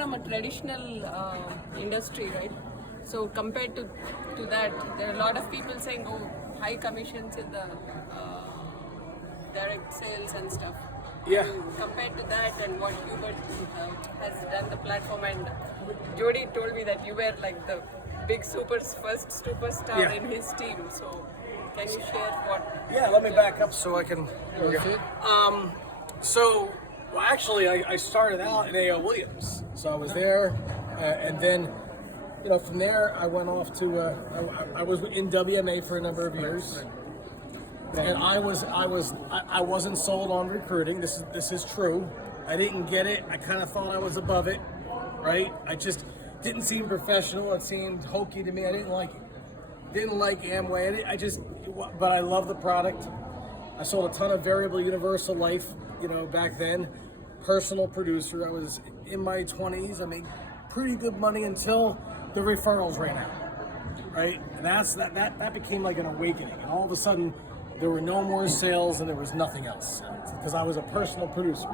from a traditional industry, right? So compared to that, there are a lot of people saying, oh, high commissions in the direct sales and stuff. Yeah. Compared to that and what Hubert has done the platform, and Jody told me that you were like the big first superstar in his team. So can you share what? Yeah, let me back up so I can. So, well, actually, I started out in A.O. Williams. So I was there, and then, from there I went off to. I was in WMA for a number of years. And I wasn't sold on recruiting. This is true. I didn't get it. I kind of thought I was above it, right? I just didn't seem professional. It seemed hokey to me. I didn't like it. Didn't like Amway. But I love the product. I sold a ton of variable universal life, back then. Personal producer. I was in my 20s. I made pretty good money until the referrals ran out, right? And that became like an awakening. And all of a sudden, there were no more sales and there was nothing else because I was a personal producer.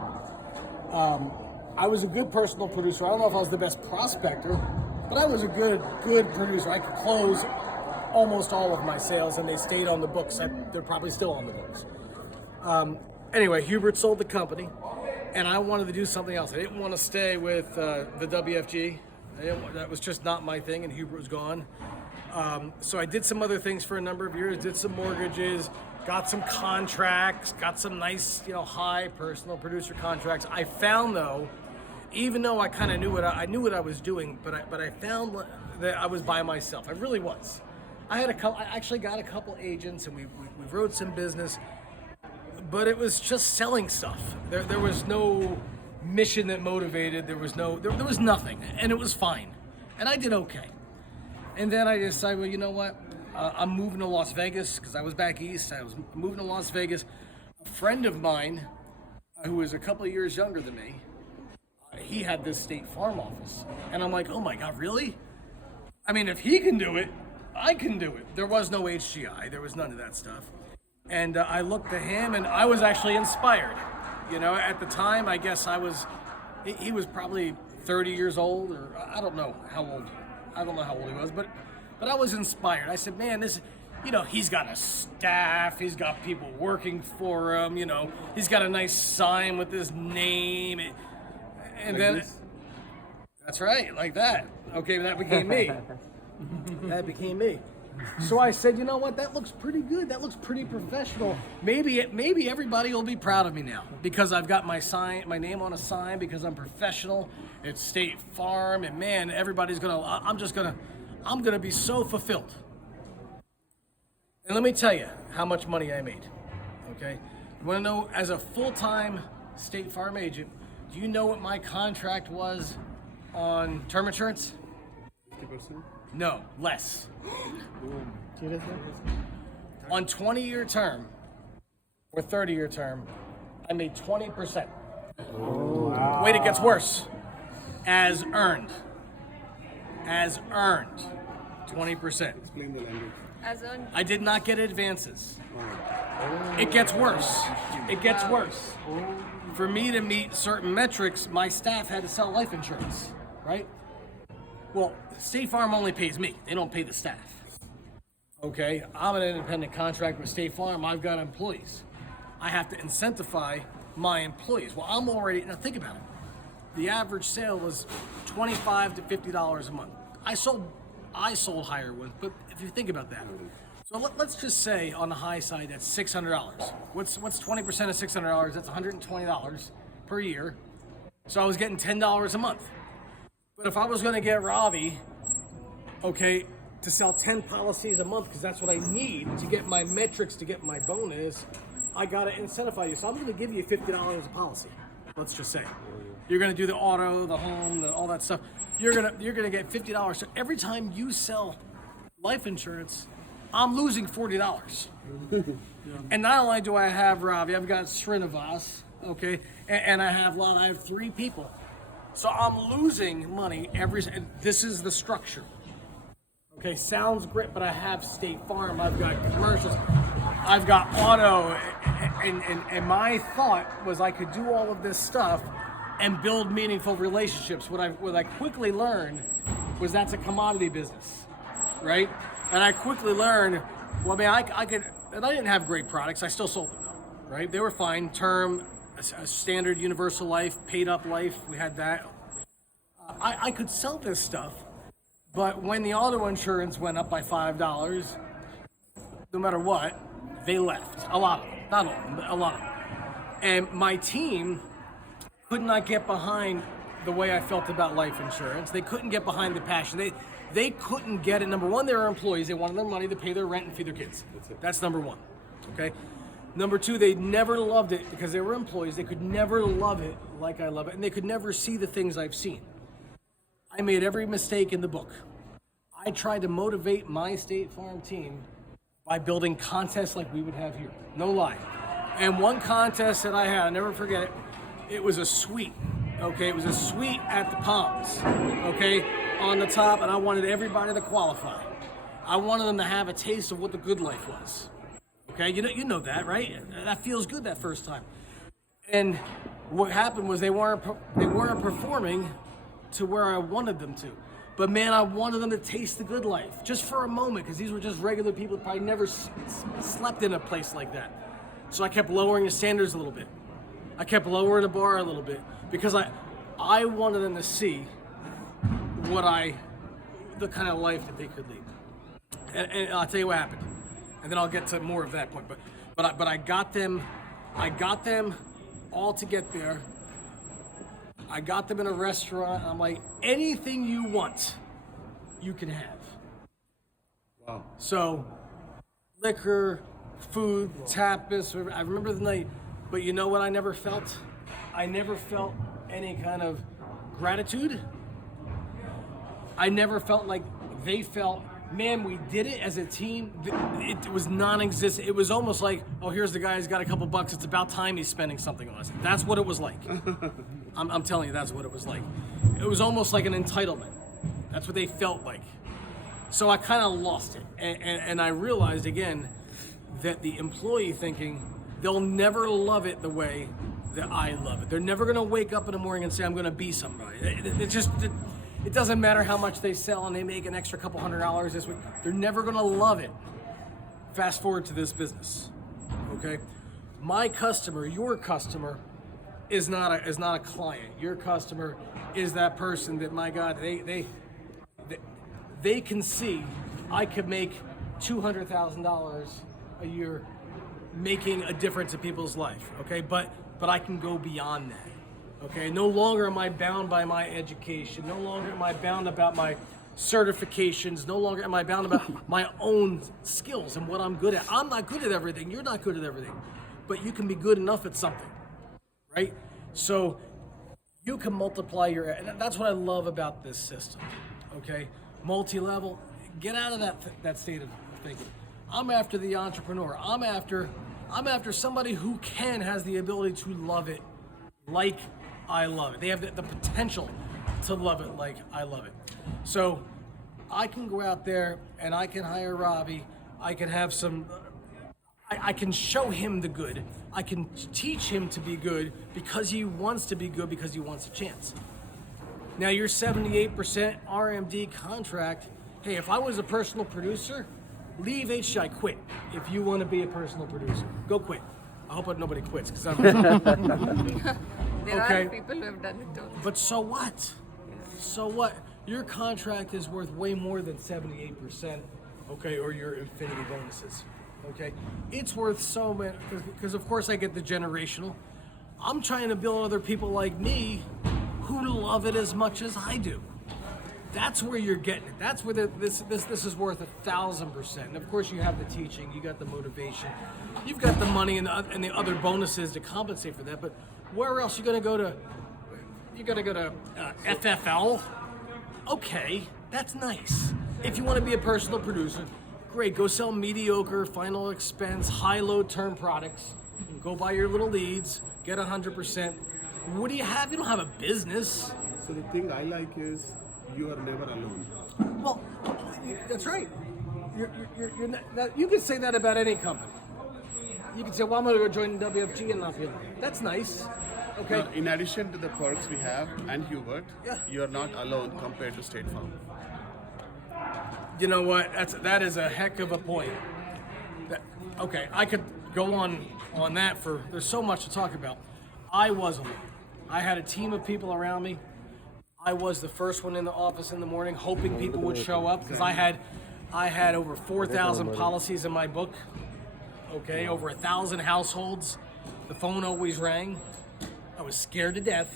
I was a good personal producer. I don't know if I was the best prospector, but I was a good producer. I could close almost all of my sales and they stayed on the books. They're probably still on the books. Anyway, Hubert sold the company and I wanted to do something else. I didn't want to stay with the WFG. That was just not my thing and Hubert was gone. So I did some other things for a number of years, did some mortgages, got some contracts, got some nice, high personal producer contracts. I found though, even though I kind of knew what I was doing, but I found that I was by myself. I really was. I actually got a couple agents and we wrote some business, but it was just selling stuff. There was no mission that motivated. There was nothing, and it was fine, and I did okay. And then I decided, well, you know what? I'm moving to Las Vegas because I was back east. I was moving to Las Vegas. A friend of mine, who was a couple of years younger than me, he had this State Farm office. And I'm like, oh my God, really? I mean, if he can do it, I can do it. There was no HGI. There was none of that stuff. And I looked at him and I was actually inspired. At the time, I guess he was probably 30 years old or I don't know how old he was, but I was inspired. I said, man, this, he's got a staff, he's got people working for him, he's got a nice sign with his name. And like then, this? That's right, like that. Okay, that became me. That became me. So I said, you know what, that looks pretty good. That looks pretty professional. Maybe everybody will be proud of me now because I've got my name on a sign because I'm professional. It's State Farm, and man, I'm gonna be so fulfilled. And let me tell you how much money I made. Okay, you want to know? As a full-time State Farm agent, do you know what my contract was on term insurance? 50%? No, less. On 20-year term or 30-year term, I made 20%. Oh, wow. Wait, it gets worse. As earned. 20%. Explain the language. As earned. I did not get advances. It gets worse. It gets worse. For me to meet certain metrics, my staff had to sell life insurance, right? Well, State Farm only pays me. They don't pay the staff. Okay, I'm an independent contractor with State Farm. I've got employees. I have to incentivize my employees. Well, now think about it. The average sale was $25 to $50 a month. I sold higher ones, but if you think about that. So let's just say on the high side, that's $600. What's 20% of $600? That's $120 per year. So I was getting $10 a month. But if I was gonna get Robbie, to sell 10 policies a month, because that's what I need to get my metrics, to get my bonus, I gotta incentivize you. So I'm gonna give you $50 a policy. Let's just say. You're gonna do the auto, the home, all that stuff. You're gonna get $50. So every time you sell life insurance, I'm losing $40. And not only do I have Robbie, I've got Srinivas, and I have 3 people. So I'm losing money and this is the structure. Okay, sounds great, but I have State Farm, I've got commercials, I've got auto, and my thought was I could do all of this stuff and build meaningful relationships. What I quickly learned was that's a commodity business, right? And I quickly learned, well, man, I could, and I didn't have great products. I still sold them though, right? They were fine. Term, a standard universal life, paid up life. We had that. I could sell this stuff, but when the auto insurance went up by $5, no matter what, they left. A lot of them, not all of them, but a lot of them. And my team could not get behind the way I felt about life insurance. They couldn't get behind the passion. They couldn't get it. Number one, they were employees. They wanted their money to pay their rent and feed their kids. That's number one. Okay. Number two, they never loved it because they were employees. They could never love it like I love it, and they could never see the things I've seen. I made every mistake in the book. I tried to motivate my State Farm team by building contests like we would have here. No lie. And one contest that I had, I'll never forget it, it was a suite. Okay, it was a suite at the Palms, okay, on the top, and I wanted everybody to qualify. I wanted them to have a taste of what the good life was. Okay, you know that, right? That feels good that first time. And what happened was they weren't performing to where I wanted them to. But man, I wanted them to taste the good life, just for a moment, because these were just regular people that probably never slept in a place like that. So I kept lowering the standards a little bit. I kept lowering the bar a little bit, because I wanted them to see the kind of life that they could lead. And I'll tell you what happened, and then I'll get to more of that point. But I got them all to get there. I got them in a restaurant, and I'm like, anything you want, you can have. Wow. So, liquor, food, tapas. I remember the night, but you know what I never felt? I never felt any kind of gratitude. I never felt like they felt, man, we did it as a team. It was non-existent. It was almost like, oh, here's the guy who's got a couple bucks. It's about time he's spending something on us. That's what it was like. I'm telling you, that's what it was like. It was almost like an entitlement. That's what they felt like. So I kind of lost it. And I realized, again, that the employee thinking, they'll never love it the way that I love it. They're never going to wake up in the morning and say, I'm going to be somebody. It doesn't matter how much they sell and they make an extra couple $100 this week. They're never going to love it. Fast forward to this business, okay? My customer, your customer, is not a client. Your customer is that person that, my God, they can see I could make $200,000 a year making a difference in people's life, okay? But I can go beyond that. Okay, no longer am I bound by my education. No longer am I bound about my certifications. No longer am I bound about my own skills and what I'm good at. I'm not good at everything. You're not good at everything. But you can be good enough at something, right? So you can multiply and that's what I love about this system, okay? Multi-level, get out of that state of thinking. I'm after the entrepreneur. I'm after somebody who has the ability to love it like I love it. They have the potential to love it like I love it. So I can go out there and I can hire Robbie. I can have I can show him the good. I can teach him to be good because he wants to be good, because he wants a chance. Now your 78% RMD contract, hey, if I was a personal producer, leave HCI, quit. If you want to be a personal producer, go quit. I hope nobody quits, because I'm There are people who have done it too. But so what? So what? Your contract is worth way more than 78%, okay, or your infinity bonuses, okay? It's worth so much, because of course I get the generational. I'm trying to build other people like me who love it as much as I do. That's where you're getting it. That's where this is worth 1,000%. And of course you have the teaching, you got the motivation, you've got the money and the other bonuses to compensate for that, but where else? You're gonna go to FFL? Okay, that's nice. If you want to be a personal producer, great. Go sell mediocre, final expense, high load term products. Go buy your little leads, get 100%. What do you have? You don't have a business. So the thing I like is you are never alone. Well, that's right. You're not, you could say that about any company. You could say, well, I'm going to go join WFG and not be alone. That's nice. Okay. Now, in addition to the perks we have and Hubert, Yeah. you are not alone compared to State Farm. You know what? That is a heck of a point. Okay, I could go on that for. There's so much to talk about. I was alone. I had a team of people around me. I was the first one in the office in the morning, hoping people would show up because I had over 4,000 policies in my book. Okay, over 1,000 households. The phone always rang. I was scared to death,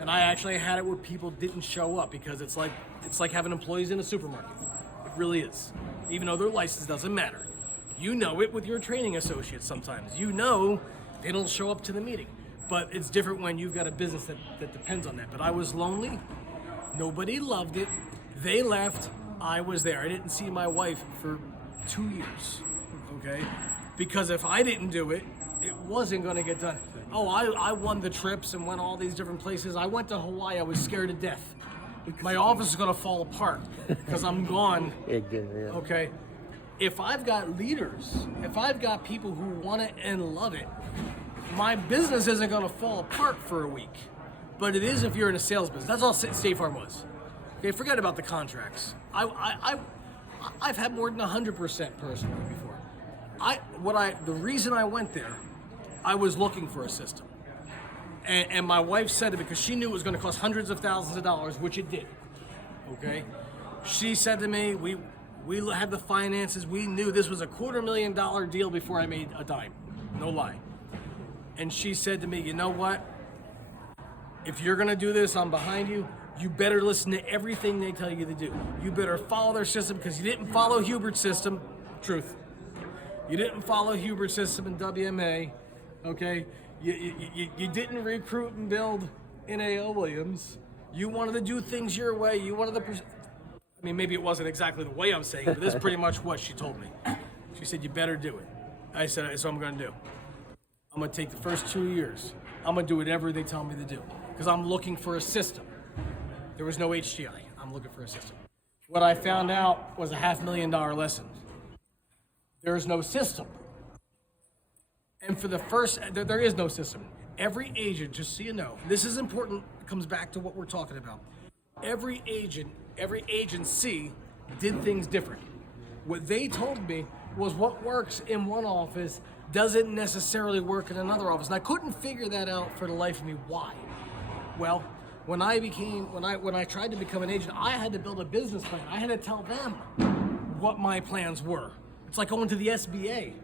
and I actually had it where people didn't show up because it's like having employees in a supermarket. It really is. Even though their license doesn't matter. You know it with your training associates sometimes. You know they don't show up to the meeting. But it's different when you've got a business that depends on that. But I was lonely. Nobody loved it. They left. I was there. I didn't see my wife for 2 years. Okay? Because if I didn't do it, it wasn't going to get done. Oh, I won the trips and went all these different places. I went to Hawaii. I was scared to death. My office is going to fall apart because I'm gone. Okay? If I've got leaders, if I've got people who want it and love it, my business isn't going to fall apart for a week. But it is if you're in a sales business. That's all State Farm was. Okay, forget about the contracts. I've had more than 100% personally before. The reason I went there, I was looking for a system. And my wife said it because she knew it was going to cost hundreds of thousands of dollars, which it did. Okay? She said to me, we had the finances. We knew this was a $250,000 deal before I made a dime. No lie. And she said to me, you know what? If you're going to do this, I'm behind you. You better listen to everything they tell you to do. You better follow their system because you didn't follow Hubert's system. Truth. You didn't follow Hubert's system in WMA. Okay? You didn't recruit and build NAO Williams. You wanted to do things your way. You wanted to... I mean, maybe it wasn't exactly the way I'm saying it, but this is pretty much what she told me. She said, you better do it. I said, that's what I'm going to do. I'm going to take the first 2 years. I'm going to do whatever they tell me to do because I'm looking for a system. There was no HGI. I'm looking for a system. What I found out was a $500,000 lesson. There's no system. And for the first, there is no system. Every agent, just so you know, this is important, it comes back to what we're talking about. Every agent, every agency did things different. What they told me was what works in one office doesn't necessarily work in another office. And I couldn't figure that out for the life of me. Why? Well, when I tried to become an agent, I had to build a business plan. I had to tell them what my plans were. It's like going to the SBA.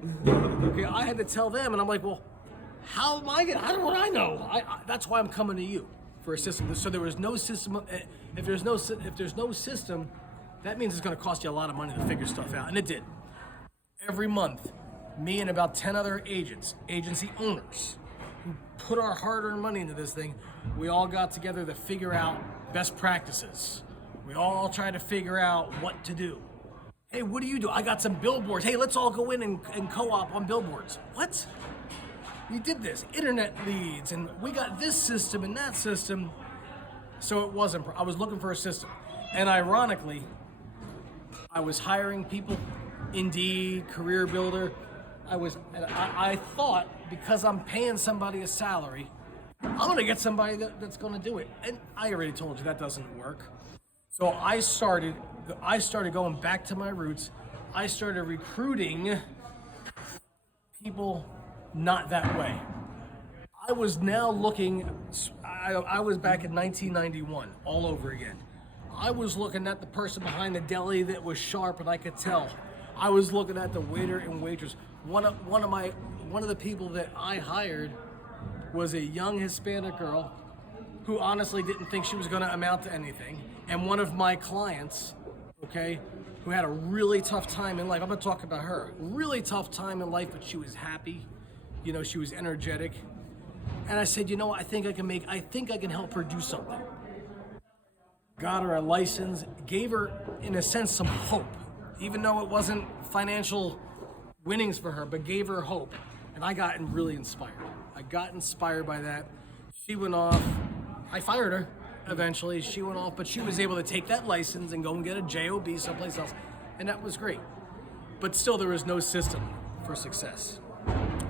Okay, I had to tell them, and I'm like, well, how am I gonna? How do I know? That's why I'm coming to you for a system. So there was no system. If there's no system, that means it's going to cost you a lot of money to figure stuff out, and it did. Every month, me and about 10 other agents, agency owners, who put our hard-earned money into this thing, we all got together to figure out best practices. We all tried to figure out what to do. Hey, what do you do? I got some billboards. Hey, let's all go in and co-op on billboards. What? We did this, internet leads, and we got this system and that system. So it wasn't, I was looking for a system. And ironically, I was hiring people, Indeed, Career Builder. I thought because I'm paying somebody a salary, I'm gonna get somebody that's gonna do it. And I already told you that doesn't work. So I started going back to my roots. I started recruiting people not that way. I was now looking, I was back in 1991, all over again. I was looking at the person behind the deli that was sharp and I could tell. I was looking at the waiter and waitress. One of the people that I hired was a young Hispanic girl who honestly didn't think she was gonna amount to anything. And one of my clients, okay, who had a really tough time in life, I'm gonna talk about her, really tough time in life, but she was happy, you know, she was energetic. And I said, you know, I think I can help her do something. Got her a license, gave her, in a sense, some hope, even though it wasn't financial winnings for her, but gave her hope. And I got really inspired. I got inspired by that. She went off, I fired her eventually, she went off, but she was able to take that license and go and get a JOB someplace else. And that was great. But still, there was no system for success.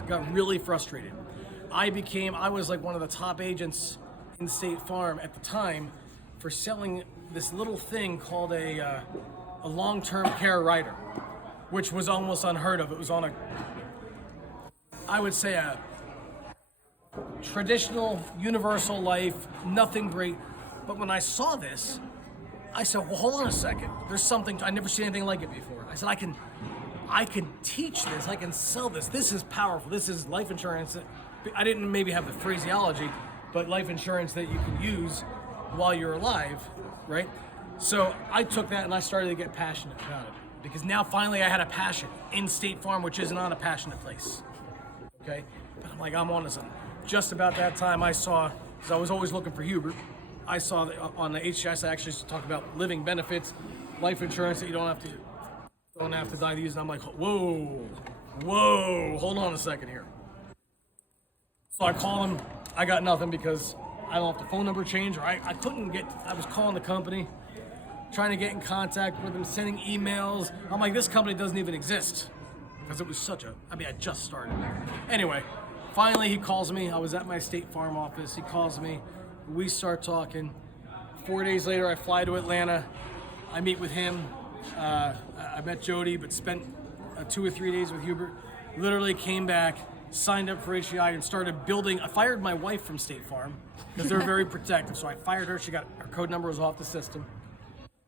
Got really frustrated. I was like one of the top agents in State Farm at the time for selling this little thing called a long-term care rider, which was almost unheard of. It was on I would say a traditional universal life, nothing great. But when I saw this, I said, well, hold on a second. There's something, I never seen anything like it before. I said, I can teach this, I can sell this. This is powerful. This is life insurance. I didn't maybe have the phraseology, but life insurance that you can use while you're alive, right? So I took that and I started to get passionate about it. Because now finally I had a passion in State Farm, which is not a passionate place. Okay? But I'm like, I'm on to something. Just about that time I saw, because I was always looking for Hubert, I saw that on the HCI I actually talk about living benefits, life insurance that you don't have to die to use. And I'm like, whoa, hold on a second here. So I call him, I got nothing because I don't have the phone number change, or I was calling the company, trying to get in contact with them, sending emails. I'm like, this company doesn't even exist. Because it was I just started. Anyway, finally he calls me. I was at my State Farm office. He calls me. We start talking. 4 days later, I fly to Atlanta. I meet with him. I met Jody, but spent 2 or 3 days with Hubert. Literally came back, signed up for HCI, and started building. I fired my wife from State Farm because they're very protective. So I fired her. Her code number was off the system.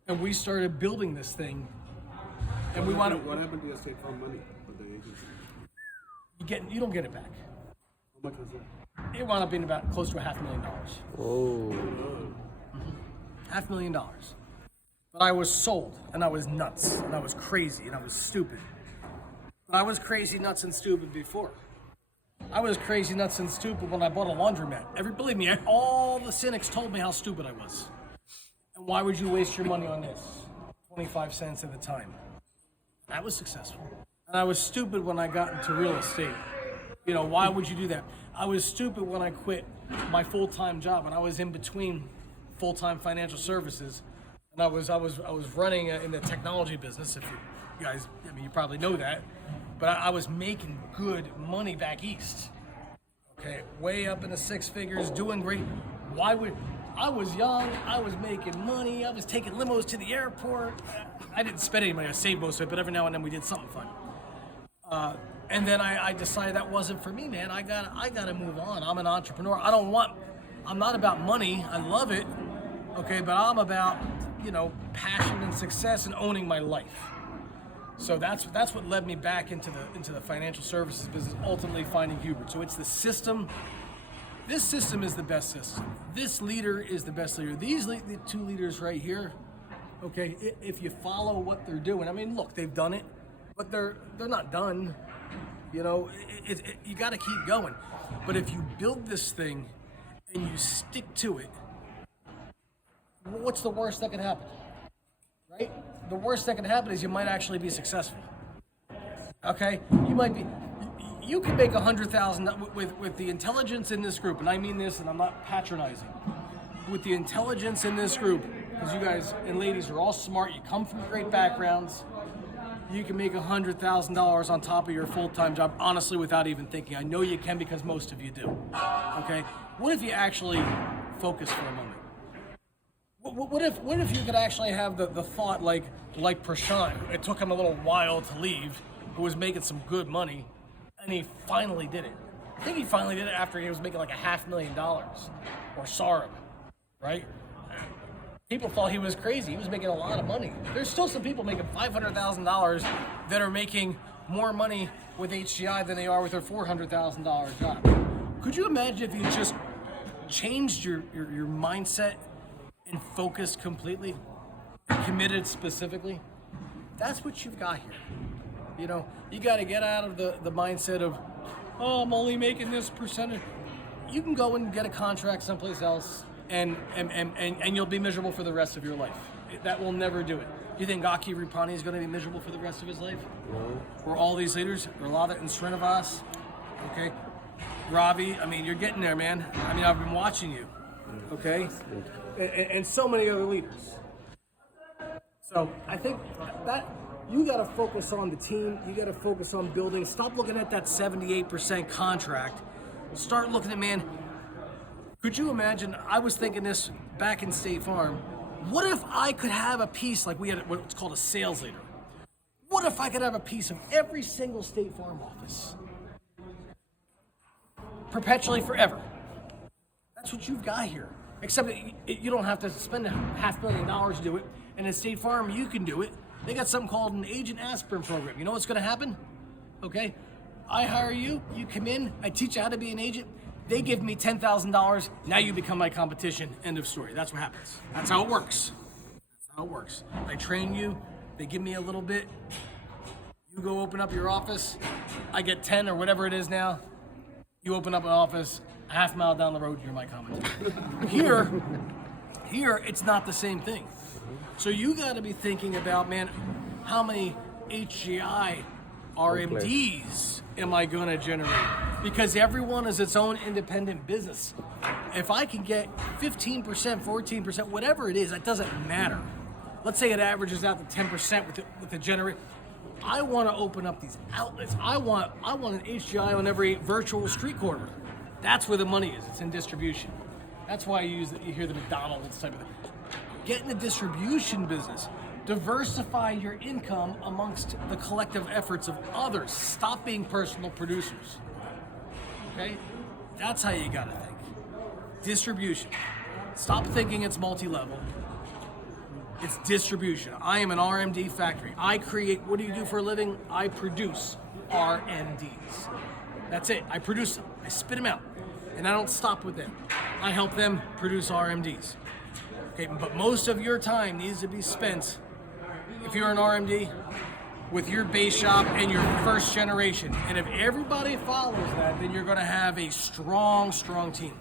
And we started building this thing. And what happened to your State Farm money for the agency? You don't get it back. How much was it? It wound up being about close to $500,000. Whoa. $500,000. But I was sold, and I was nuts, and I was crazy, and I was stupid. But I was crazy, nuts, and stupid before. I was crazy, nuts, and stupid when I bought a laundromat. Believe me, all the cynics told me how stupid I was. And why would you waste your money on this? 25 cents at the time. I was successful. And I was stupid when I got into real estate. Why would you do that? I was stupid when I quit my full-time job, and I was in between full-time financial services. And I was running in the technology business, if you guys, you probably know that. But I was making good money back east. Okay, way up in the six figures, doing great. I was young, I was making money, I was taking limos to the airport. I didn't spend any money, I saved most of it, but every now and then we did something fun. And then I decided that wasn't for me, man. I gotta move on. I'm an entrepreneur. I'm not about money. I love it, okay, but I'm about, passion and success and owning my life. So that's what led me back into the financial services business, ultimately finding Hubert. So it's the system. This system is the best system. This leader is the best leader. These the two leaders right here, okay, if you follow what they're doing, look, they've done it, but they're not done. You got to keep going. But if you build this thing and you stick to it, what's the worst that can happen? Right? The worst that can happen is you might actually be successful. Okay? You can make $100,000 with the intelligence in this group, and I mean this, and I'm not patronizing. With the intelligence in this group, because you guys and ladies are all smart, you come from great backgrounds, you can make $100,000 on top of your full-time job, honestly, without even thinking. I know you can because most of you do. Okay? What if you actually focus for a moment? What if you could actually have the thought like Prashant? It took him a little while to leave, who was making some good money, and he finally did it. I think he finally did it after he was making like $500,000, or Saurabh, right? People thought he was crazy. He was making a lot of money. There's still some people making $500,000 that are making more money with HCI than they are with their $400,000 job. Could you imagine if you just changed your mindset and focused completely, committed specifically? That's what you've got here. You got to get out of the mindset of, I'm only making this percentage. You can go and get a contract someplace else, and you'll be miserable for the rest of your life. That will never do it. You think Aki Rupani is going to be miserable for the rest of his life? No. Or all these leaders, or Latha and Srinivas, okay? Ravi, you're getting there, man. I've been watching you, okay? And so many other leaders. So I think that you got to focus on the team. You got to focus on building. Stop looking at that 78% contract start looking at, man, could you imagine, I was thinking this back in State Farm, what if I could have a piece, like we had what's called a sales leader? What if I could have a piece of every single State Farm office? Perpetually forever. That's what you've got here. Except you don't have to spend $500,000 to do it. And at State Farm, you can do it. They got something called an agent aspirin program. You know what's going to happen? Okay, I hire you, you come in, I teach you how to be an agent. They give me $10,000, now you become my competition, end of story. That's what happens. That's how it works. That's how it works. I train you, they give me a little bit, you go open up your office, I get 10 or whatever it is now, you open up an office, a half mile down the road, you're my competition. Here, it's not the same thing. So you gotta be thinking about, man, how many HGI RMDs am I gonna generate? Because everyone is its own independent business. If I can get 15%, 14%, whatever it is, that doesn't matter. Let's say it averages out to 10% with the generate. I want to open up these outlets. I want an HGI on every virtual street corner. That's where the money is. It's in distribution. That's why you hear the McDonald's type of thing. Get in the distribution business. Diversify your income amongst the collective efforts of others. Stop being personal producers. Okay? That's how you gotta think. Distribution. Stop thinking it's multi-level. It's distribution. I am an RMD factory. I create, what do you do for a living? I produce RMDs. That's it. I produce them. I spit them out. And I don't stop with them. I help them produce RMDs. Okay, but most of your time needs to be spent, if you're an RMD, with your base shop and your first generation. And if everybody follows that, then you're gonna have a strong, strong team.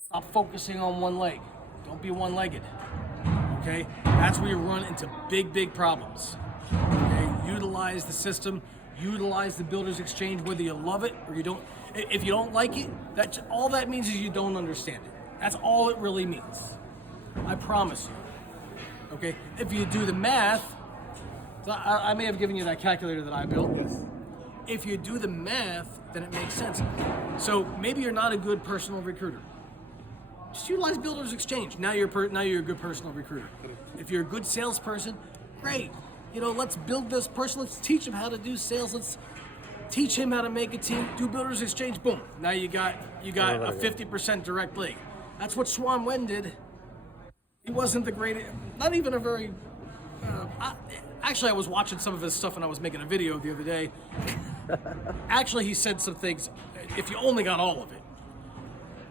Stop focusing on one leg. Don't be one-legged. Okay? That's where you run into big, big problems. Okay? Utilize the system, utilize the Builders Exchange, whether you love it or you don't. If you don't like it, all that means is you don't understand it. That's all it really means. I promise you. Okay? If you do the math, I may have given you that calculator that I built. Yes. If you do the math, then it makes sense. So maybe you're not a good personal recruiter. Just utilize Builders Exchange. Now you're a good personal recruiter. If you're a good salesperson, great. Let's build this person. Let's teach him how to do sales. Let's teach him how to make a team. Do Builders Exchange. Boom. Now you got a 50% direct league. That's what Swan Wen did. He wasn't the greatest. Not even a very. Actually, I was watching some of his stuff when I was making a video the other day. Actually, he said some things. If you only got all of it.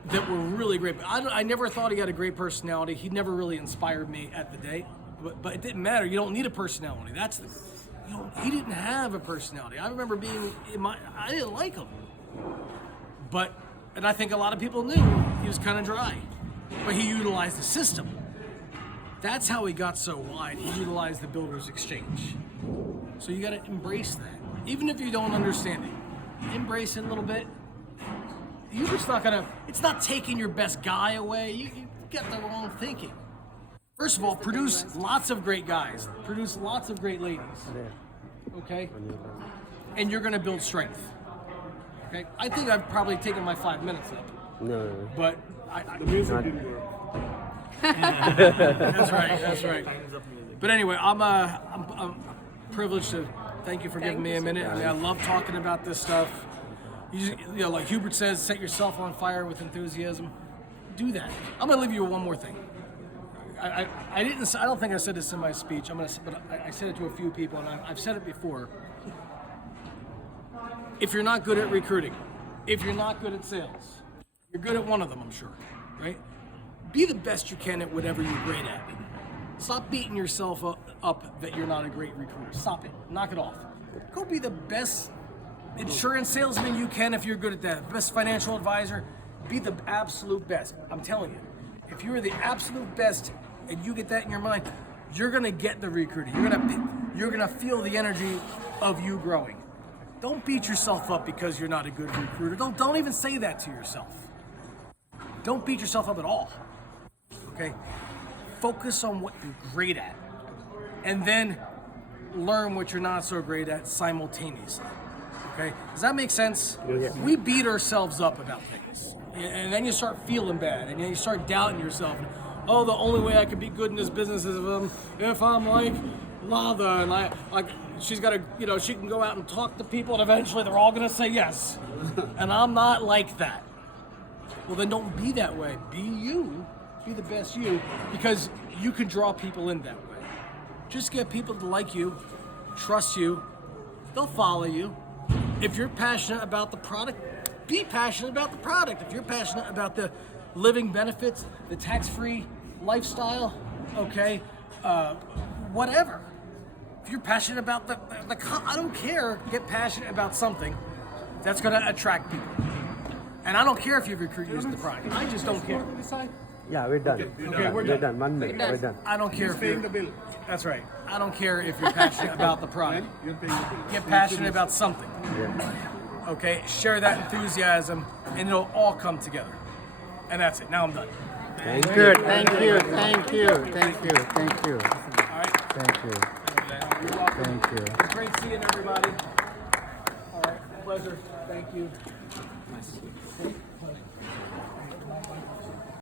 That were really great. But I never thought he had a great personality. He never really inspired me at the day. But it didn't matter. You don't need a personality. He didn't have a personality. I remember I didn't like him. And I think a lot of people knew he was kind of dry. But he utilized the system. That's how he got so wide. He utilized the Builders Exchange. So you got to embrace that. Even if you don't understand it. Embrace it a little bit. It's not taking your best guy away. You get the wrong thinking. First of all, produce lots of great guys. Produce lots of great ladies. Okay? And you're going to build strength. Okay? I think I've probably taken my 5 minutes up. No. But The music didn't work. That's right. But anyway, I'm privileged to thank you for giving me a minute. I love talking about this stuff. Like Hubert says, set yourself on fire with enthusiasm. Do that. I'm gonna leave you with one more thing. I don't think I said this in my speech. But I said it to a few people, and I've said it before. If you're not good at recruiting, if you're not good at sales, you're good at one of them, I'm sure, right? Be the best you can at whatever you're great at. Stop beating yourself up that you're not a great recruiter. Stop it. Knock it off. Go be the best insurance salesman you can if you're good at that. Best financial advisor. Be the absolute best. I'm telling you. If you're the absolute best and you get that in your mind, you're gonna get the recruiting. You're gonna feel the energy of you growing. Don't beat yourself up because you're not a good recruiter. Don't even say that to yourself. Don't beat yourself up at all. Okay? Focus on what you're great at. And then learn what you're not so great at simultaneously. Okay, does that make sense? We beat ourselves up about things, and then you start feeling bad, and then you start doubting yourself. Oh, the only way I can be good in this business is if I'm like Lava, and she's got to, she can go out and talk to people, and eventually they're all gonna say yes. And I'm not like that. Well, then don't be that way. Be you. Be the best you, because you can draw people in that way. Just get people to like you, trust you. They'll follow you. If you're passionate about the product, be passionate about the product. If you're passionate about the living benefits, the tax-free lifestyle, okay, whatever. If you're passionate about I don't care, get passionate about something that's gonna attract people. And I don't care if you recruit using the product. I just don't care. Yeah, we're done. Okay, we're done. 1 minute. We're done. I don't care if Paying the bill. That's right. I don't care if you're passionate about the product. You're paying the bill. Get passionate about something. Yeah. Okay, share that enthusiasm, and it'll all come together. And that's it. Now I'm done. Thank you. Good. Thank you. Thank you. Thank you. Thank you. All right. Thank you. You're welcome. Thank you. It's great seeing everybody. All right. Pleasure. Thank you. Nice.